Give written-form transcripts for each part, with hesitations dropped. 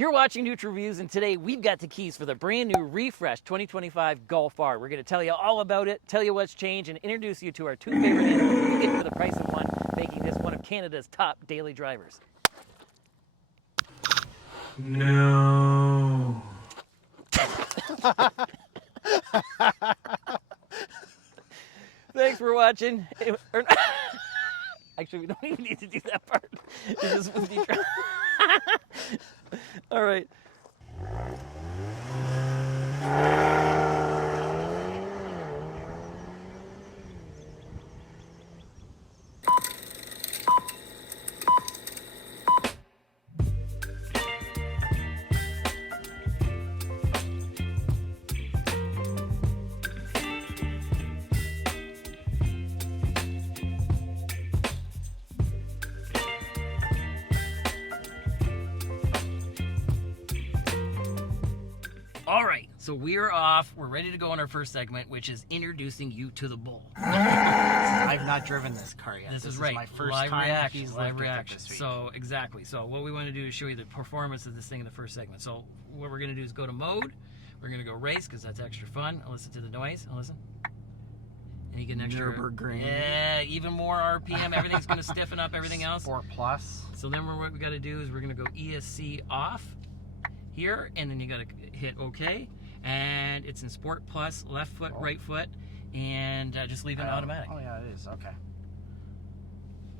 You're watching Neutral Reviews, and today we've got the keys for the brand new refreshed 2025 Golf R. We're going to tell you all about it, tell you what's changed, and introduce you to our two favorite animals you get for the price of one, making this one of Canada's top daily drivers. No. Thanks for watching. Actually, we don't even need to do that part. It's just with you. All right. All right, so we're off. We're ready to go on our first segment, which is introducing you to the bull. I've not driven this car yet. This is right. My first live time. reaction. He's Live lived with it reaction. this week. So exactly. So what we want to do is show you the performance of this thing in the first segment. So what we're going to do is go to mode. We're going to go race because that's extra fun. I'll listen to the noise. I'll listen. And you get an extra. Nürburgring. Yeah, even more RPM. Everything's going to stiffen up everything else. Sport Plus. So then what we got to do is we're going to go ESC off here, and then you got to hit OK. And it's in Sport Plus, left foot, right foot, and just leave it automatic. Oh yeah, it is. Okay.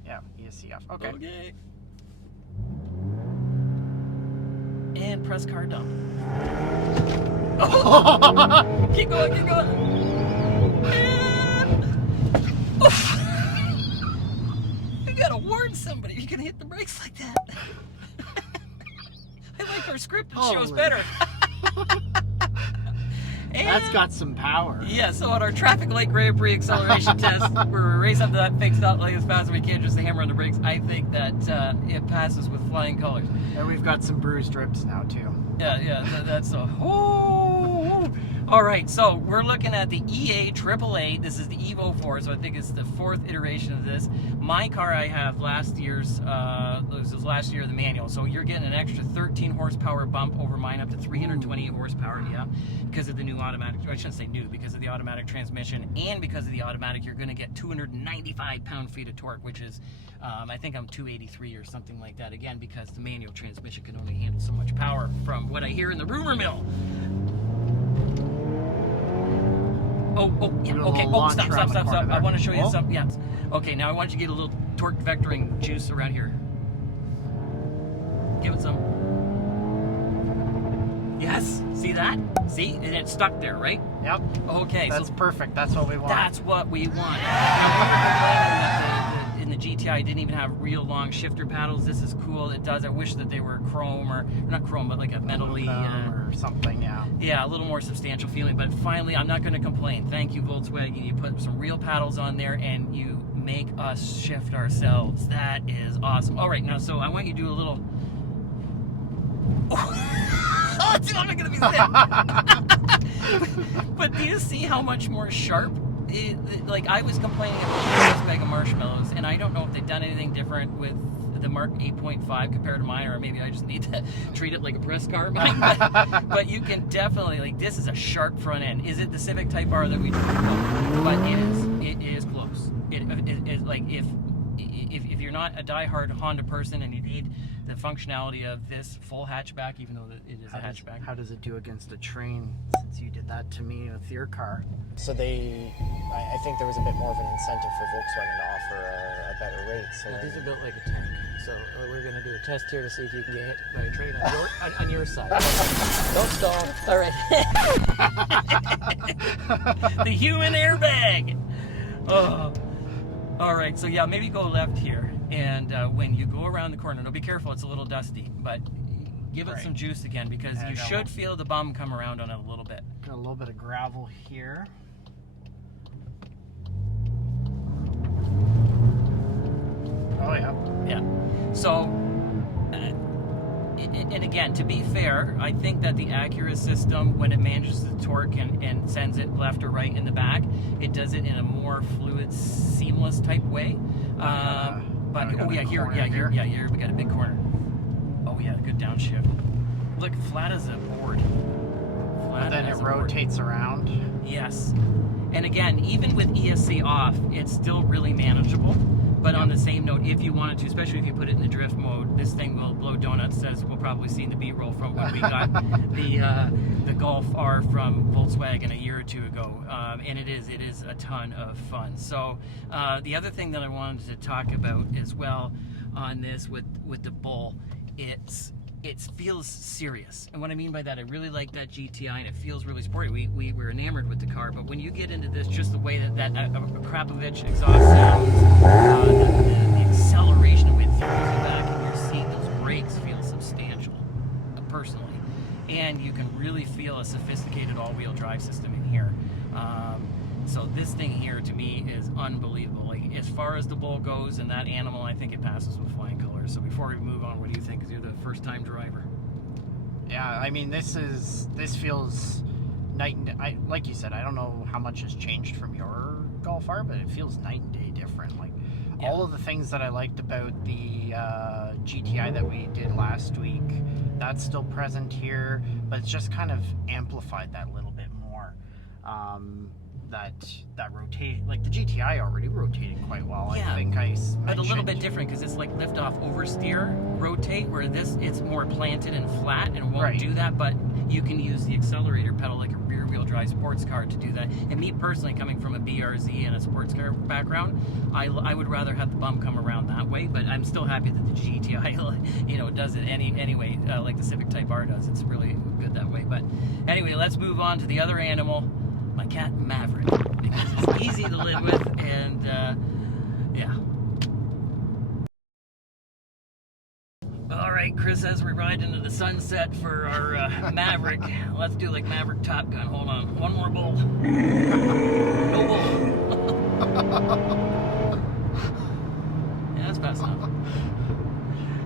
Yeah, ESC off. Okay. Okay. And press car dump. Oh. Keep going, keep going. And... Oof. You gotta warn somebody. You can hit the brakes like that. I like our script. It shows better. That's got some power. Yeah, so on our traffic light Grand Prix acceleration test, where we race up to that fixed out like as fast as we can, just to hammer on the brakes, I think that it passes with flying colors. And we've got some bruised ribs now too. Yeah, that's a all right, so we're looking at the EA 888. This is the Evo 4, so I think it's the fourth iteration of this. My car I have last year's, this was last year the manual, so you're getting an extra 13 horsepower bump over mine, up to 328 horsepower, yeah, because of the new automatic, I shouldn't say new, because of the automatic transmission, and because of the automatic, you're going to get 295 pound-feet of torque, which is, I think I'm 283 or something like that, again, because the manual transmission can only handle so much power from what I hear in the rumor mill. Oh, yeah, okay, stop. I want to show you something, yeah. Okay, now I want you to get a little torque vectoring juice around here. Give it some. Yes, see that? See, and it's stuck there, right? Yep. Okay, That's perfect. That's what we want. That's what we want. In the GTI, it didn't even have real long shifter paddles. This is cool. It does. I wish that they were chrome, or not chrome, but like a metally or something. Yeah. Yeah, a little more substantial feeling. But finally, I'm not going to complain. Thank you, Volkswagen. You put some real paddles on there, and you make us shift ourselves. That is awesome. All right, now so I want you to do a little. Oh, it's not going to be sick. But do you see how much more sharp? Like I was complaining about the first bag of marshmallows, and I don't know if they've done anything different with the Mark 8.5 compared to mine, or maybe I just need to treat it like a press car. But you can definitely, like, this is a sharp front end. Is it the Civic Type R that we drove? No, but it is close. It like if you're not a diehard Honda person and you need the functionality of this full hatchback, even though it is a hatchback. How does it do against a train, since you did that to me with your car? So I think there was a bit more of an incentive for Volkswagen to offer a better rate. So These are built like a tank. So we're going to do a test here to see if you can get hit by a train on your side. Don't stall. All right. The human airbag. Oh. All right. So yeah, maybe go left here. And when you go around the corner, no, be careful. It's a little dusty, but give it some juice again, because you should feel the bum come around on it a little bit. Got a little bit of gravel here. Oh yeah. Yeah. So, and again, to be fair, I think that the Acura system, when it manages the torque and sends it left or right in the back, it does it in a more fluid, seamless type way. But oh yeah, here we got a big corner. Oh yeah, good downshift. look, flat as a board. But then it rotates around. Yes. And again, even with ESC off, it's still really manageable. But on the same note, if you wanted to, especially if you put it in the drift mode, this thing will blow donuts, as we'll probably see in the B-roll from when we got the Golf R from Volkswagen a year or two ago. And it is a ton of fun. So the other thing that I wanted to talk about as well on this with the Bull, it feels serious. And what I mean by that, I really like that GTI and it feels really sporty. We were enamored with the car, but when you get into this, just the way that Krapovich exhaust sounds, the acceleration with through the back of your seat, those brakes feel substantial, personally. And you can really feel a sophisticated all-wheel drive system in here. So this thing here, to me, is unbelievable. Like, as far as the Bull goes and that animal, I think it passes with flying colors. So before we move on, what do you think? Because you're the first-time driver. Yeah, I mean, this feels night and day. Like you said, I don't know how much has changed from your Golf R, but it feels night and day different. Like, all of the things that I liked about the GTI that we did last week, that's still present here, but it's just kind of amplified that little bit more. That rotate, like the GTI already rotated quite well. Yeah, I think I mentioned. But a little bit different because it's like lift off, oversteer, rotate, where this it's more planted and flat and won't do that. But you can use the accelerator pedal like a rear wheel drive sports car to do that. And me personally, coming from a BRZ and a sports car background, I would rather have the bump come around that way. But I'm still happy that the GTI, does it anyway, like the Civic Type R does. It's really good that way. But anyway, let's move on to the other animal. My cat Maverick, because it's easy to live with, and yeah. All right, Chris, as we ride into the sunset for our Maverick, let's do like Maverick Top Gun. Hold on, one more bull. No bull. Yeah, that's fast enough.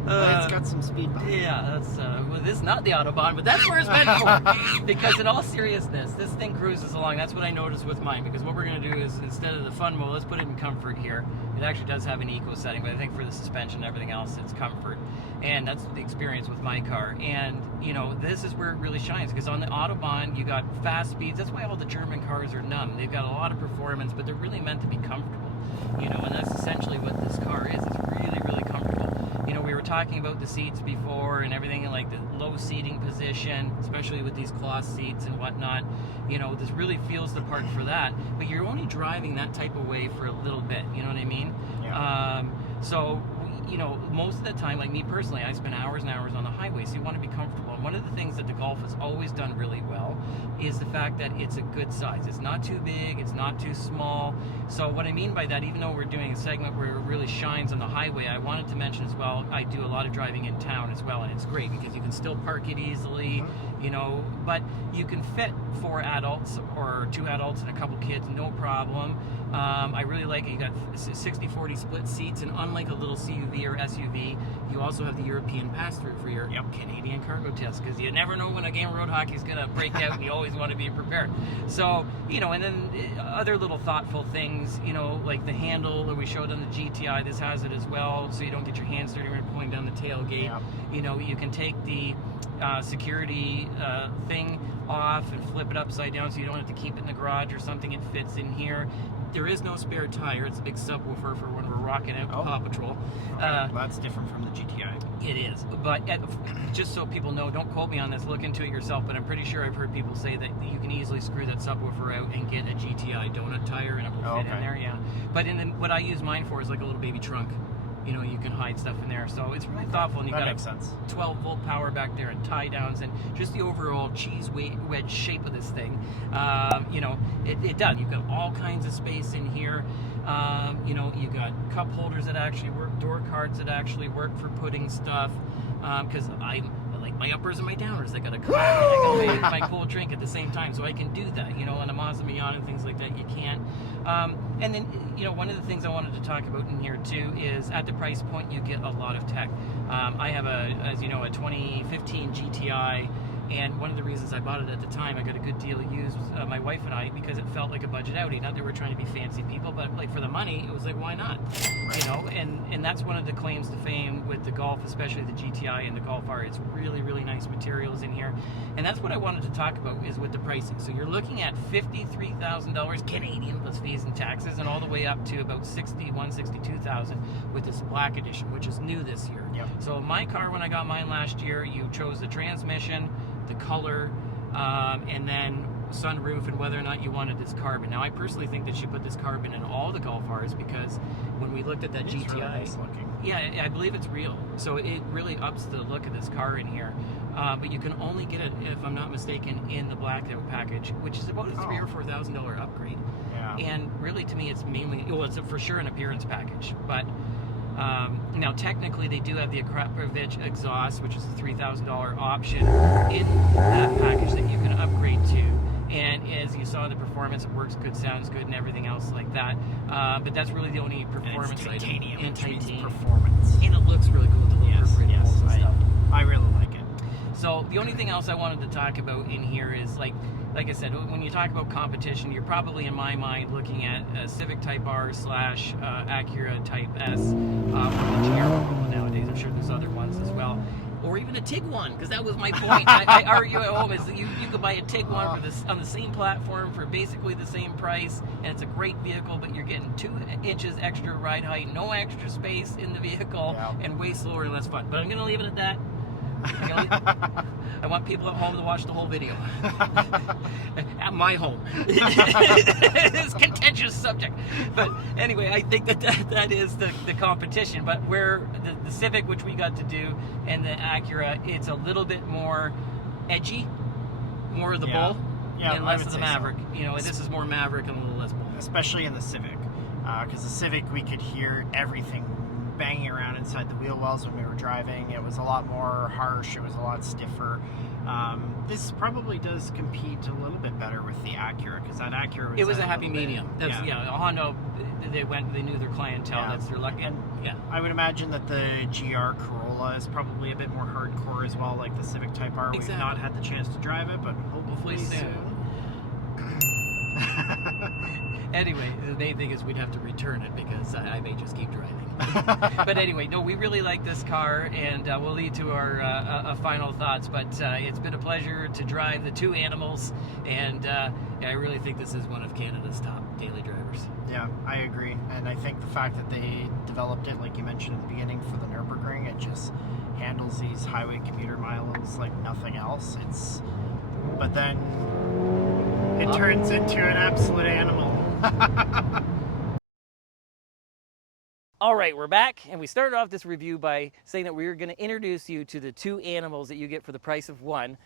It's got some speed behind it. Yeah, that's well, this is not the Autobahn, but that's where it's meant for. Because in all seriousness, this thing cruises along. That's what I noticed with mine. Because what we're going to do is, instead of the fun mode, let's put it in comfort here. It actually does have an eco setting, but I think for the suspension and everything else, it's comfort. And that's the experience with my car. And this is where it really shines. Because on the Autobahn, you got fast speeds. That's why all the German cars are numb. They've got a lot of performance, but they're really meant to be comfortable. And that's essentially what this car is. It's really, really comfortable. We were talking about the seats before and everything, and like the low seating position, especially with these cloth seats and whatnot. This really feels the part for that. But you're only driving that type of way for a little bit. You know what I mean? Yeah. So most of the time, like me personally, I spend hours and hours on the highway, so you want to be comfortable. And one of the things that the Golf has always done really well is the fact that it's a good size. It's not too big, it's not too small. So what I mean by that, even though we're doing a segment where it really shines on the highway, I wanted to mention as well, I do a lot of driving in town as well, and it's great because you can still park it easily, but you can fit 4 adults or 2 adults and a couple kids, no problem. I really like it. You got 60-40 split seats, and unlike a little CUV or SUV, you also have the European pass-through for your Canadian cargo test, because you never know when a game of road hockey is going to break out, and you always want to be prepared. So, and then other little thoughtful things, like the handle that we showed on the GTI, this has it as well, so you don't get your hands dirty when you're pulling down the tailgate. You can take the security thing off and flip it upside down, so you don't have to keep it in the garage or something. It fits in here. There is no spare tire. It's a big subwoofer for when we're rocking out Paw Patrol. Well, that's different from the GTI. It is, but just so people know, don't quote me on this, look into it yourself, but I'm pretty sure I've heard people say that you can easily screw that subwoofer out and get a GTI donut tire and it will fit in there, But what I use mine for is like a little baby trunk. You can hide stuff in there, so it's really thoughtful. And you got a 12-volt power back there and tie downs, and just the overall cheese wedge shape of this thing. It does. You've got all kinds of space in here. You got cup holders that actually work, door cards that actually work for putting stuff. Because my uppers and my downers, I got a car, I got my cool drink at the same time, so I can do that. On a Mazda Miata and things like that, you can't. And then, one of the things I wanted to talk about in here too is at the price point you get a lot of tech. I have a 2015 GTI, And one of the reasons I bought it at the time, I got a good deal used, my wife and I, because it felt like a budget outing. Not that we're trying to be fancy people, but like for the money, it was like, why not? You know, and that's one of the claims to fame with the Golf, especially the GTI and the Golf R. It's really, really nice materials in here. And that's what I wanted to talk about, is with the pricing. So you're looking at $53,000 Canadian plus fees and taxes, and all the way up to about $61,000-62,000 with this black edition, which is new this year. Yep. So my car, when I got mine last year, you chose the transmission, the color, and then sunroof, and whether or not you wanted this carbon. Now, I personally think that you put this carbon in all the Golf Rs, because when we looked at that It's GTI, really nice looking. yeah, I believe it's real. So it really ups the look of this car in here. But you can only get it, if I'm not mistaken, in the blacked out package, which is about a $3,000 or $4,000 upgrade. Yeah. And really, to me, it's mainly, well, it's for sure an appearance package, but now technically they do have the Akrapovic exhaust, which is a $3,000 option in that package that you can upgrade to. And as you saw, the performance, it works good, sounds good, and everything else like that. But that's really the only performance and it's titanium, item. which means Titanium. performance. And it looks really cool with the little perforated holes and stuff. I really like it. So the only thing else I wanted to talk about in here is, like I said, when you talk about competition, you're probably, in my mind, looking at a Civic Type R / Acura Type S, or the GR nowadays. I'm sure there's other ones as well. Or even a Tiguan, because that was my point. I argue at home is that you could buy a Tiguan for this on the same platform for basically the same price, and it's a great vehicle, but you're getting 2 inches extra ride height, no extra space in the vehicle, and way slower and less fun. But I'm going to leave it at that. I want people at home to watch the whole video. At my home. It's a contentious subject. But anyway, I think that is the competition. But where the Civic, which we got to do, and the Acura, it's a little bit more edgy, more of the bull, and less of the Maverick. So. You know, this is more Maverick and a little less bull. Especially in the Civic. Because the Civic, we could hear everything banging around inside the wheel wells when we were driving. It was a lot more harsh. It was a lot stiffer. This probably does compete a little bit better with the Acura, because that Acura was, it was a happy medium. That's, yeah. Honda, they knew their clientele. Yeah. That's their luck. And yeah, I would imagine that the GR Corolla is probably a bit more hardcore as well, like the Civic Type R. Exactly. We've not had the chance to drive it, but hopefully soon. Anyway, the main thing is we'd have to return it, because I may just keep driving. But anyway, no, we really like this car, and we'll lead to our final thoughts. But it's been a pleasure to drive the 2 animals, and I really think this is one of Canada's top daily drivers. Yeah, I agree. And I think the fact that they developed it, like you mentioned at the beginning, for the Nürburgring, it just handles these highway commuter miles like nothing else. But then it turns into an absolute animal. All right, we're back, and we started off this review by saying that we were going to introduce you to the 2 animals that you get for the price of one,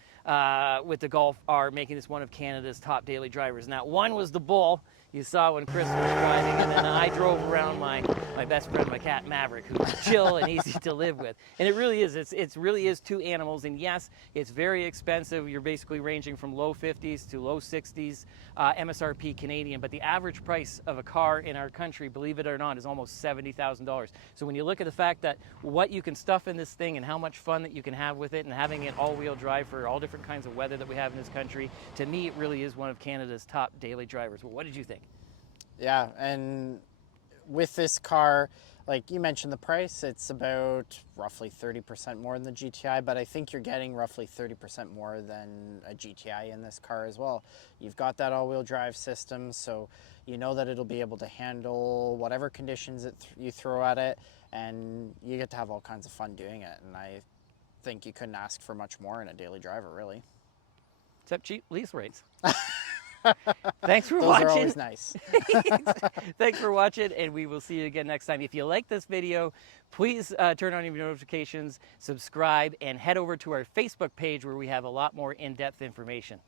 with the Golf R, making this one of Canada's top daily drivers. Now, one was the bull you saw when Chris was driving, and then I drove around my best friend, my cat Maverick, who's chill and easy to live with. And it really is. It really is 2 animals, and yes, it's very expensive. You're basically ranging from low 50s to low 60s MSRP Canadian, but the average price of a car in our country, believe it or not, is almost $70,000. So when you look at the fact that what you can stuff in this thing and how much fun that you can have with it, and having it all-wheel drive for all different kinds of weather that we have in this country, to me, it really is one of Canada's top daily drivers. Well, what did you think? Yeah, and with this car, like you mentioned the price, it's about roughly 30% more than the GTI, but I think you're getting roughly 30% more than a GTI in this car as well. You've got that all-wheel drive system, so you know that it'll be able to handle whatever conditions you throw at it, and you get to have all kinds of fun doing it, and I think you couldn't ask for much more in a daily driver, really. Except cheap lease rates. Thanks for Those watching. are always nice. Thanks for watching, and we will see you again next time. If you like this video, please turn on your notifications, subscribe, and head over to our Facebook page where we have a lot more in-depth information.